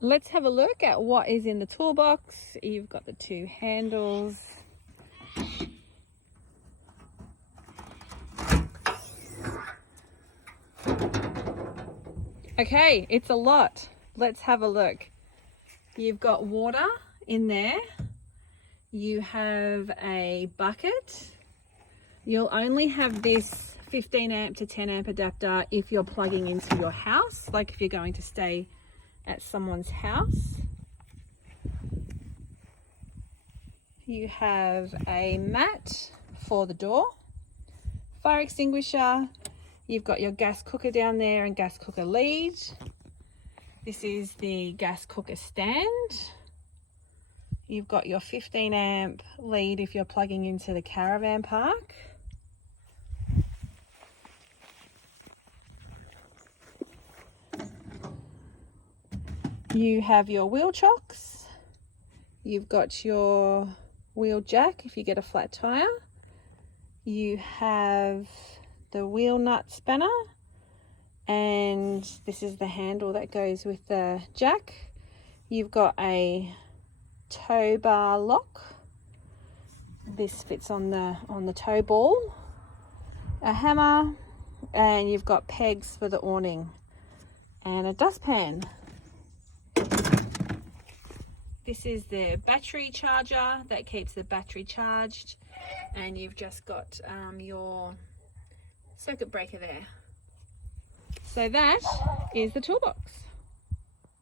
let's have a look at what is in the toolbox. You've got the 2 handles. Okay, it's a lot. Let's have a look. You've got water in there. You have a bucket. You'll only have this 15 amp to 10 amp adapter if you're plugging into your house, like if you're going to stay at someone's house. You have a mat for the door, fire extinguisher. You've got your gas cooker down there and gas cooker lead. This is the gas cooker stand. You've got your 15 amp lead if you're plugging into the caravan park. You have your wheel chocks. You've got your wheel jack if you get a flat tire. You have the wheel nut spanner, and this is the handle that goes with the jack. You've got a tow bar lock. This fits on the tow ball. A hammer, and you've got pegs for the awning, and a dustpan. This is the battery charger that keeps the battery charged, and you've just got your circuit breaker there. So that is the toolbox.